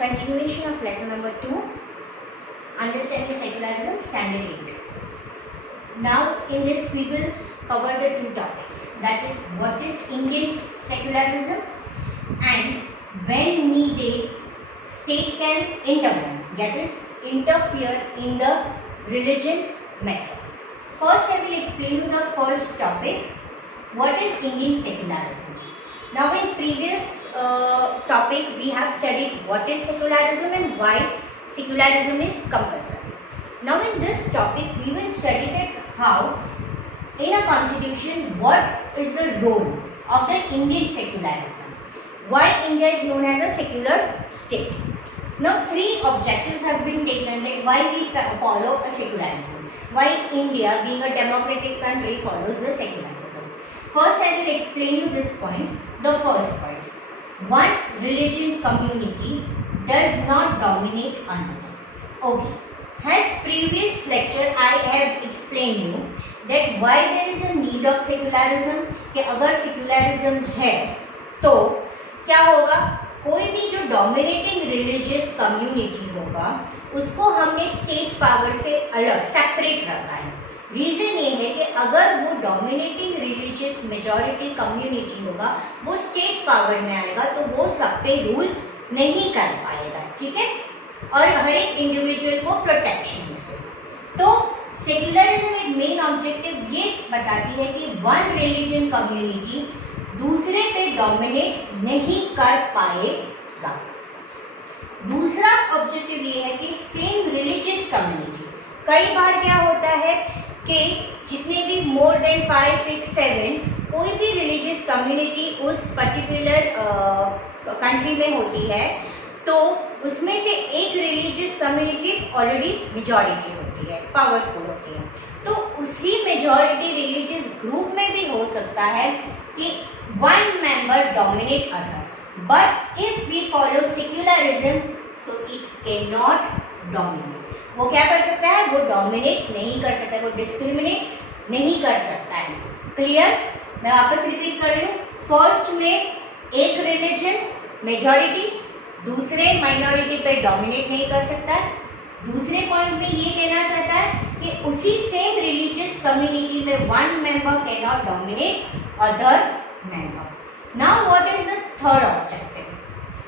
Continuation of lesson number 2, understanding secularism, standard 8. Now in this we will cover the two topics, that is what is Indian secularism and when needed state can intervene, that is interfere in the religion matter. First I will explain you the first topic, what is Indian secularism. Now in previous topic we have studied what is secularism and why secularism is compulsory. Now in this topic we will study that how in a constitution what is the role of the Indian secularism, why India is known as a secular state. Now three objectives have been taken that why we follow a secularism, why India being a democratic country follows the secularism. First I will explain you this point. The first point, one religion community does not dominate another. Okay, as previous lecture I have explained you that why there is a need of secularism, कि अगर secularism है तो क्या होगा, कोई भी जो dominating religious community होगा उसको हमने स्टेट पावर से अलग सेपरेट रखा है. रीजन ये है कि अगर वो डोमिनेटिंग रिलीजियस मेजॉरिटी कम्युनिटी होगा वो स्टेट पावर में आएगा तो वो सब पे रूल नहीं कर पाएगा, ठीक है, और हर एक इंडिविजुअल को प्रोटेक्शन मिलेगा. तो सेक्युलरिज्म एक मेन ऑब्जेक्टिव ये बताती है कि वन रिलीजन कम्युनिटी दूसरे पे डोमिनेट नहीं कर पाएगा. दूसरा ऑब्जेक्टिव ये है कि सेम रिलीजियस कम्युनिटी, कई बार क्या होता है कि जितने भी मोर देन 5, 6, 7 कोई भी रिलीजियस कम्युनिटी उस पर्टिकुलर कंट्री में होती है तो उसमें से एक रिलीजियस कम्युनिटी ऑलरेडी मेजॉरिटी होती है, पावरफुल होती है. तो उसी मेजॉरिटी रिलीजियस ग्रुप में भी हो सकता है कि one member dominate other, but if we follow secularism so it can not dominate. वो क्या कर सकता है, वो डोमिनेट नहीं कर सकता है, वो डिस्क्रिमिनेट नहीं कर सकता है. क्लियर? मैं वापस रिपीट कर रही हूँ. फर्स्ट में एक रिलीजन मेजॉरिटी दूसरे माइनॉरिटी पे डोमिनेट नहीं कर सकता है. दूसरे पॉइंट में ये कहना चाहता है कि उसी सेम रिलीजियस कम्युनिटी में one member can not dominate other member. Now what is the third objective?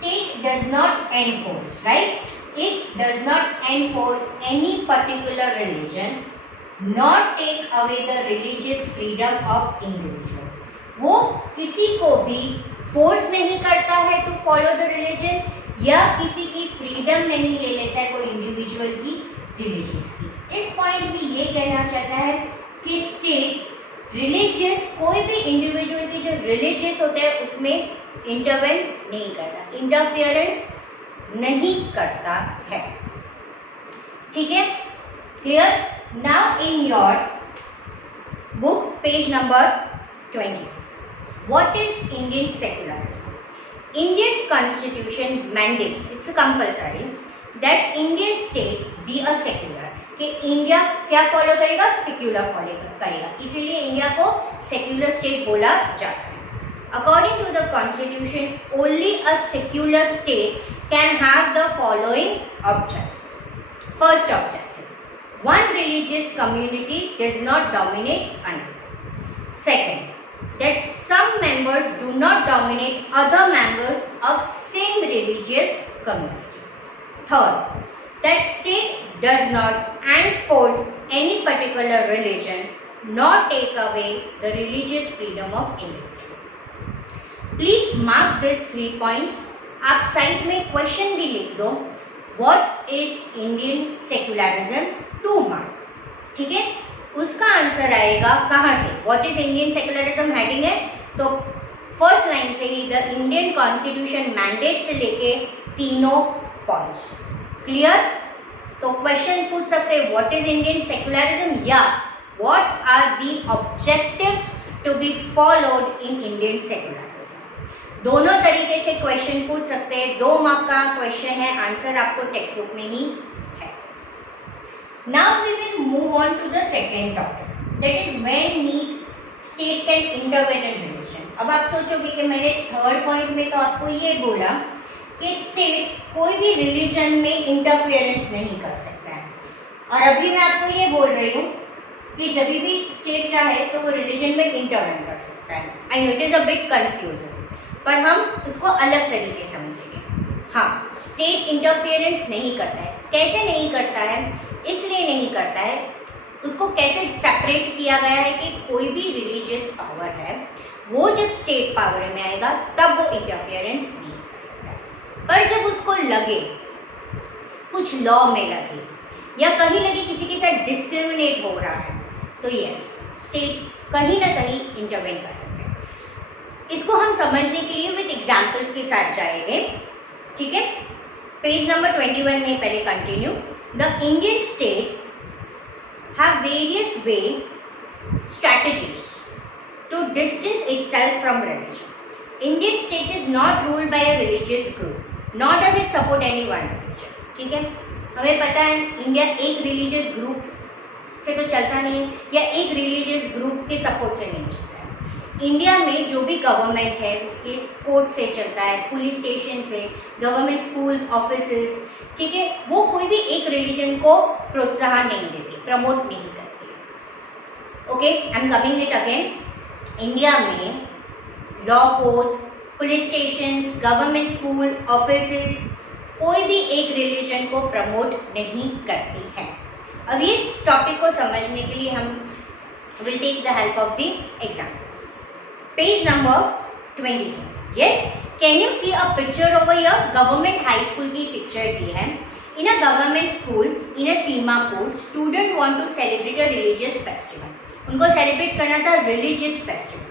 State does not enforce, right? It does not enforce any particular religion, nor take away the religious freedom of individual. वो किसी को भी force नहीं करता है to follow the religion या किसी की फ्रीडम नहीं ले लेता है कोई इंडिविजुअल की रिलीजियस की. इस पॉइंट में ये कहना चाहता है कि स्टेट रिलीजियस कोई भी इंडिविजुअल की जो रिलीजियस होता है उसमें इंटरवेन नहीं करता, इंटरफियरेंस नहीं करता है. ठीक है, clear? Now in your book page number 20, what is Indian secularism? Indian constitution mandates, it's compulsory that Indian state be a secular, कि इंडिया क्या फॉलो करेगा, सेक्युलर फॉलो करेगा, इसीलिए इंडिया को सेक्युलर स्टेट बोला जाता है. According to the constitution, only a secular state can have the following objectives. First objective, one religious community does not dominate another. Second, that some members do not dominate other members of same religious community. Third, that state does not enforce any particular religion nor take away the religious freedom of individual. Please mark this 3 points. आप side में question भी लिख दो, what is Indian secularism, 2 mark. ठीक है, उसका answer आएगा कहाँ से, what is Indian secularism heading है तो फर्स्ट लाइन से ही द इंडियन कॉन्स्टिट्यूशन मैंडेट से लेके तीनों पॉइंट्स. क्लियर? तो क्वेश्चन पूछ सकते हैं व्हाट इज इंडियन सेक्युलरिज्म या what are the objectives to be followed in Indian secularism. दोनों तरीके से क्वेश्चन पूछ सकते हैं. 2 मार्क का क्वेश्चन है, आंसर आपको टेक्स्ट बुक में ही है. Now we will move on to the second topic, that is when need state can intervene in religion. अब आप सोचोगे कि मैंने थर्ड पॉइंट में तो आपको ये बोला कि स्टेट कोई भी रिलीजन में इंटरफेरेंस नहीं कर सकता है। और अभी मैं आपको ये बोल रही हूँ कि जब भी स्टेट चाहे तो वो रिलीजन में इंटरवेन कर सकता है। I know it is a bit confusing, पर हम इसको अलग तरीके से समझेंगे। हाँ, स्टेट इंटरफेरेंस नहीं करता है। कैसे नहीं करता है? इसलिए नहीं करता है, उसको कैसे सेपरेट किया गया है कि कोई भी रिलीजियस पावर है वो जब स्टेट पावर में आएगा तब वो इंटरफेरेंस नहीं कर सकता है। पर जब उसको लगे, कुछ लॉ में लगे या कहीं लगे किसी के साथ डिस्क्रिमिनेट हो रहा है, तो यस, स्टेट कहीं ना कहीं इंटरवेन कर सकते हैं। इसको हम समझने के लिए विद एग्जाम्पल्स के साथ जाएंगे, ठीक है। पेज नंबर 21 में पहले continue. The Indian state have various strategies to distance itself from religion. Indian state is not ruled by a religious group, nor does it support any one religion. ठीक है, हमें पता है इंडिया एक religious group से तो चलता नहीं या एक रिलीजियस ग्रुप के सपोर्ट से नहीं चलता है। इंडिया में जो भी गवर्नमेंट है उसके कोर्ट से चलता है, पुलिस स्टेशन से, गवर्नमेंट स्कूल्स, ऑफिसेस, ठीक है, वो कोई भी एक रिलीजन को प्रोत्साहन नहीं देती, प्रमोट नहीं करती। Okay, I am coming it again. India में law courts, police stations, government school, offices कोई भी एक रिलीजन को प्रमोट नहीं करती है। अब ये टॉपिक को समझने के लिए हम will take the help of the example. Page number 22। Yes, can you see a picture over here? Government high school की पिक्चर दी है। In a government school in a Seemapur, student want to celebrate a religious festival. उनको celebrate करना था religious festival.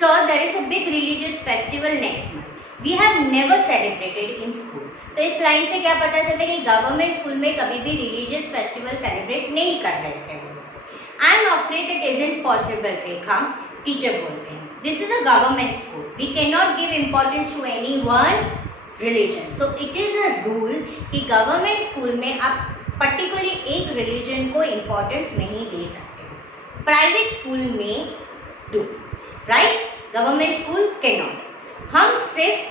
Sir, there is a big religious festival next month, we have never celebrated in school. तो इस line से क्या पता चलता है कि गवर्नमेंट स्कूल में कभी भी रिलीजियस फेस्टिवल सेलिब्रेट नहीं कर रहे थे। I am afraid it isn't possible Rekha, teacher बोलते हैं। This is a government school. We cannot give importance to any one religion. So it is a rule कि government school में आप particularly एक religion को importance नहीं दे सकते। Private school में do, right? Government school cannot. हम सिर्फ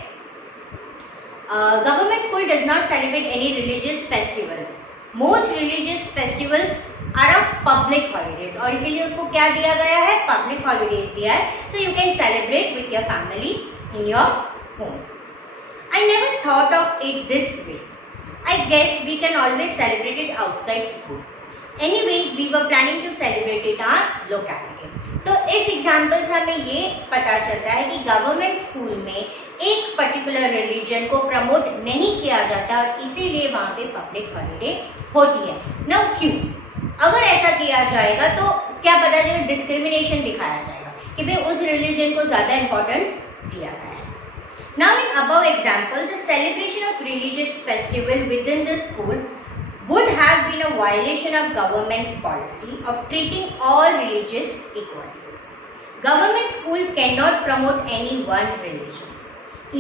government school does not celebrate any religious festivals. Most religious festivals are a public holidays, और इसीलिए उसको क्या दिया गया है? Public holidays दिया है, so you can celebrate with your family in your home. I never thought of it this way. I guess we can always celebrate it outside school. Anyways, we were planning to celebrate it our locality. तो इस example से हमें ये पता चलता है कि government school में एक पर्टिकुलर रिलीजन को प्रमोट नहीं किया जाता और इसीलिए वहाँ पे पब्लिक हॉलीडे होती है। नाउ क्यों? अगर ऐसा किया जाएगा तो क्या पता चले डिस्क्रिमिनेशन दिखाया जाएगा कि भाई उस रिलीजन को ज़्यादा इंपॉर्टेंस दिया गया है। Now in above example, the celebration of religious festival with in the school would have been a violation of government's policy of treating all religions equally. Government school cannot promote any one religion.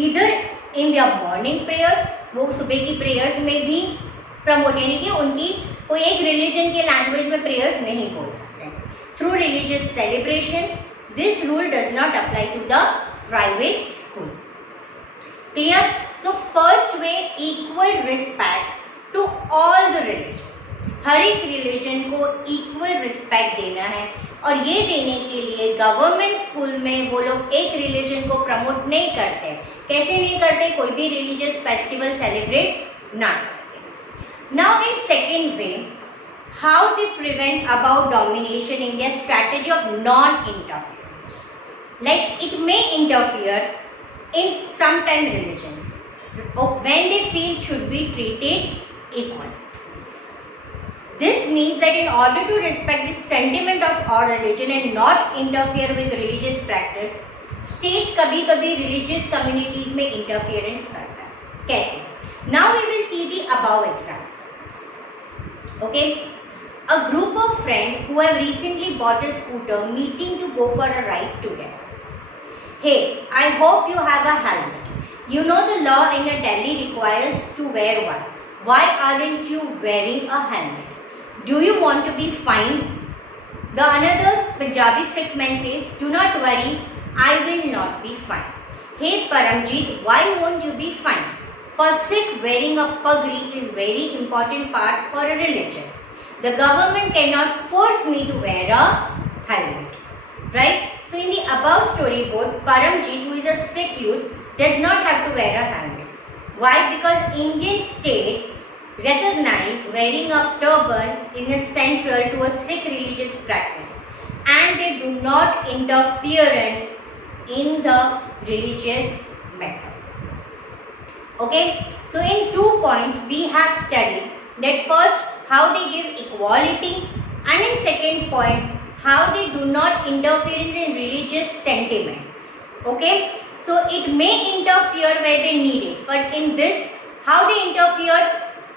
Either in their morning prayers, वो सुबह की prayers में भी promote, यानी कि उनकी कोई एक रिलीजन के लैंग्वेज में प्रेयर्स नहीं बोल सकते। Through religious celebration, this rule does not apply to the private school. Clear? So first way, equal respect to all the religion. हर एक रिलीजन को इक्वल रिस्पेक्ट देना है और ये देने के लिए गवर्नमेंट स्कूल में वो लोग एक रिलीजन को प्रमोट नहीं करते। कैसे नहीं करते? कोई भी रिलीजियस फेस्टिवल सेलिब्रेट ना करते। Now in second way, how they prevent about domination in their strategy of non-interference. Like it may interfere in some time religions when they feel should be treated equally. This means that in order to respect the sentiment of our religion and not interfere with religious practice, state कभी-कभी religious communities में interference करता है। कैसे? Now we will see the above example. Okay, a group of friends who have recently bought a scooter meeting to go for a ride together. Hey, I hope you have a helmet. You know the law in Delhi requires to wear one. Why aren't you wearing a helmet? Do you want to be fined? The another Punjabi Sikh man says, do not worry, I will not be fined. Hey Paramjit, why won't you be fined? For Sikh, wearing a pagri is very important part for a religion. The government cannot force me to wear a helmet, right? So in the above storyboard, Paramjit, who is a Sikh youth, does not have to wear a helmet. Why? Because Indian state recognize wearing a turban is central to a Sikh religious practice, and they do not interference in the religious matter. Okay, so in 2 points we have studied that first how they give equality, and in second point how they do not interfere in religious sentiment. Okay, so it may interfere where they need it, but in this how they interfere,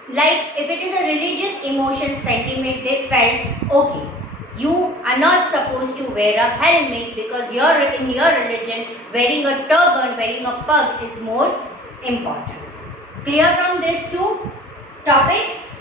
like if it is a religious emotion sentiment, they felt okay, you are not supposed to wear a helmet because in your religion wearing a turban, wearing a pug is more important. Clear from these two topics?